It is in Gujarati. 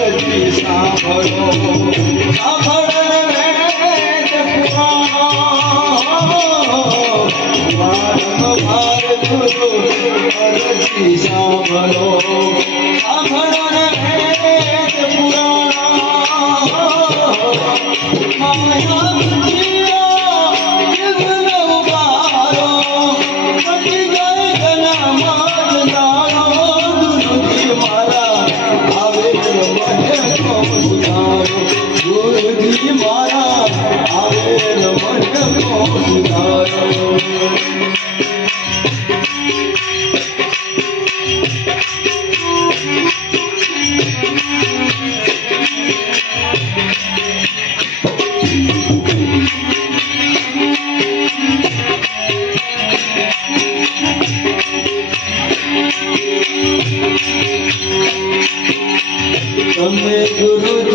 અરજી સાંભળો સાંભળો વારંવાર સાંભળો